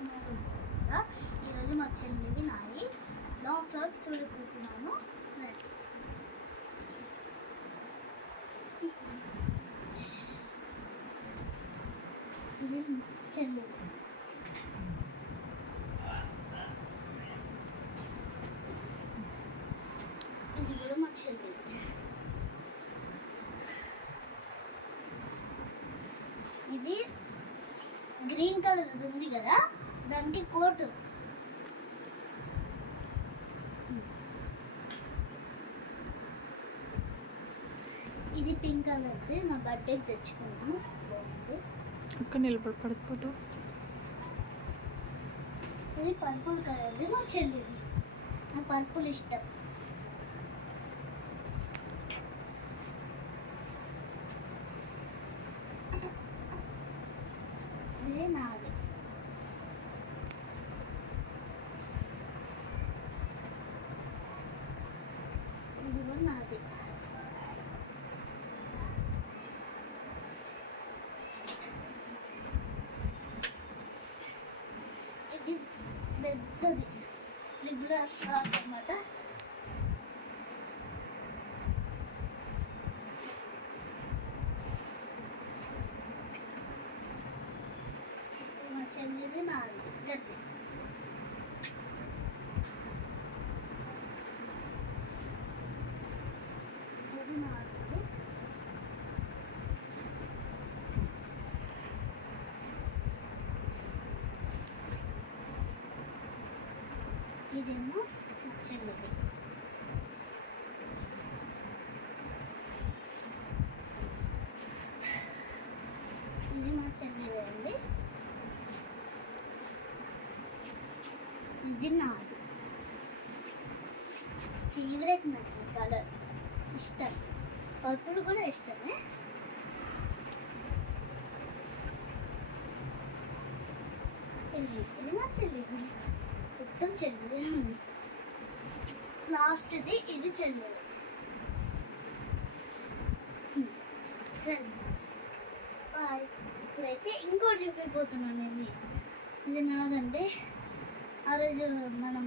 ఉన్నారు కూడా. ఈరోజు మా చెల్లివి నాయి లాంగ్ ఫ్రాక్స్ చూడబోతున్నాను. ఇది చెల్లి, ఇది కూడా మా చెల్లి. ఇది గ్రీన్ కలర్ ఉంది కదా, దానికి కోటు. ఇది పింక్ కలర్ది, నా బర్త్డేకి తెచ్చుకున్నాను. బాగుంది. ఒక్క నిలబడి పడిపోతూ. ఇది పర్పుల్ కలర్ది, మా చెల్లిది. నాకు పర్పుల్ ఇష్టం. ఇది నాది. ఇది కూడా నాది. ఇది పెద్దది త్రిబుల్ ఫ్రాక్ అన్నమాట. మా చెల్లిది నాది, ఇద్దరిది. ఇది నాది. ఇదేమో మా చెల్లిది. ఇది మా చెల్లిది అండి. ఇది నాది. ఫేవరెట్ నాకు కలర్, ఇష్టం. పర్పుల్ కూడా ఇష్టమే. ఇది మా చెల్లిది. మొత్తం చెల్లిదే ఉంది. లాస్ట్ది ఇది చెల్లిది. బాయ్. ఇప్పుడైతే ఇంకోటి చూపిపోతున్నాను. ఇది నాదండి. ఆ రోజు మనం